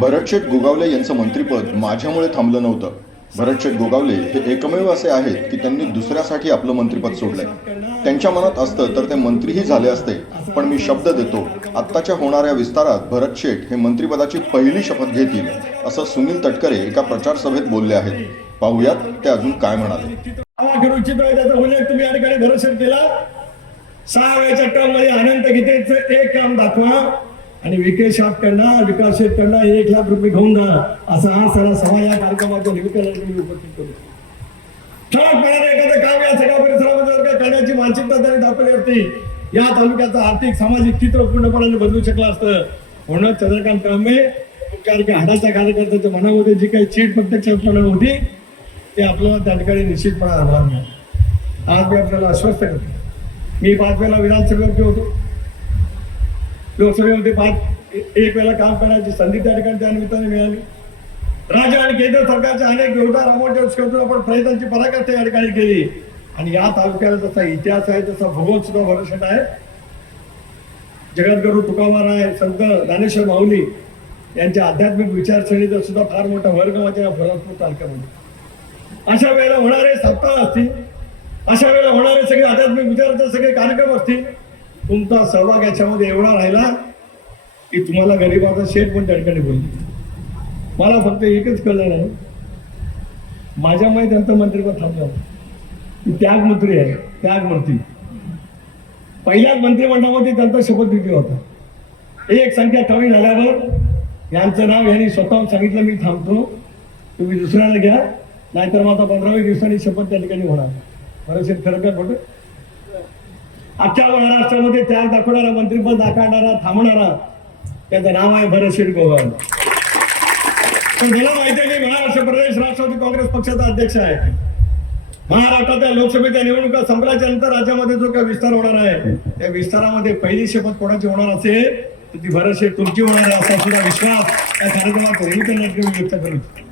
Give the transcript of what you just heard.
भरतशेठ गोगावले यांचं मंत्रिपद माझ्यामुळे थांबलं नव्हतं. भरतशेठ गोगावले हे एकमेव असे आहेत की त्यांनी दुसऱ्यासाठी आपलं मंत्रिपद सोडलंय. त्यांच्या मनात असतं तर ते मंत्रीही झाले असते पण मी शब्द देतो आत्ताच्या होणाऱ्या विस्तारात भरतशेठ हे मंत्रिपदाची पहिली शपथ घेतील असं सुनील तटकरे एका प्रचार सभेत बोलले आहेत. पाहूयात ते अजून काय म्हणाले. तुम्ही केला सहा वेळेच्या टर्ममध्ये अनंत गीतेचं एक काम दाखवा. आणि विकेश कडनं विकास कडनं एक लाख रुपये घेऊन जा. असं हा सगळा सभा या कार्यक्रमाच्या निमित्ताने उपस्थित करू. ठळकपणाने एखादं काम या सगळ्या परिसरामध्ये जर करण्याची मानसिकता त्यांनी दाखवली असती या तालुक्याचं आर्थिक सामाजिक चित्र पूर्णपणे बदलू शकलं असतं. म्हणून चंद्रकांत कांबे तुमच्या हाडाच्या कार्यकर्त्याच्या मनामध्ये जी काही चीट प्रत्यक्षपणे होती ते आपल्याला त्या ठिकाणी निश्चितपणा राहणार नाही आज मी आपल्याला आश्वस्त करतो. मी पाच वेळेला विधानसभेवरती होतो. लोकसभेमध्ये पाच एक वेळा काम करण्याची संधी त्या ठिकाणी त्या निमित्ताने मिळाली. राज्य आणि केंद्र सरकारच्या अनेक योजना राबवण्याच्या आपण प्रयत्नांची पराकाष्ठा या ठिकाणी केली. आणि या तालुक्याला जसा इतिहास आहे तसा भूगोल सुद्धा भरोशात आहे. जगद्गुरु तुकाराम आहे संत ज्ञानेश्वर माऊली यांच्या आध्यात्मिक विचारसरणीचा सुद्धा फार मोठा वर्ग या फुलापूर तालुक्यामध्ये. अशा वेळेला होणारे सप्ताह असतील अशा वेळेला होणारे सगळे आध्यात्मिक विचाराचे सगळे कार्यक्रम असतील तुमचा सहभाग याच्यामध्ये एवढा राहिला की तुम्हाला गरीबाचा शेठ पण त्या ठिकाणी बोलले मला फक्त एकच कळलं नाही. माझ्यामुळे त्यांचं मंत्रिपद थांबलं. ती त्यागमंत्री आहे त्यागमूर्ती पहिल्याच मंत्रिमंडळामध्ये त्यांचा शपथविधी होता. एक संख्या कमी झाल्यावर यांचं नाव यांनी स्वतःहून सांगितलं मी थांबतो. तुम्ही दुसऱ्याला घ्या. नाहीतर मग आता पंधराव्या दिवसांनी शपथ त्या ठिकाणी होणार. बरेचसे खरं काय खोटं अख्ख्या महाराष्ट्रामध्ये त्याग दाखवणारा मंत्रिपद दाखवणारा थांबणारा त्याचं नाव आहे भरतशेठ गोगावले पण मला माहिती आहे की महाराष्ट्र प्रदेश राष्ट्रवादी काँग्रेस पक्षाचा अध्यक्ष आहे. महाराष्ट्रातल्या लोकसभेच्या निवडणुका संपल्याच्या नंतर राज्यामध्ये जो काही विस्तार होणार आहे त्या विस्तारामध्ये पहिली शपथ कोणाची होणार असेल? तर ती भरतशेठ तुमची होणार आहे असा सुद्धा विश्वास या कार्यक्रमात निमित्ताने व्यक्त करू इच्छितो.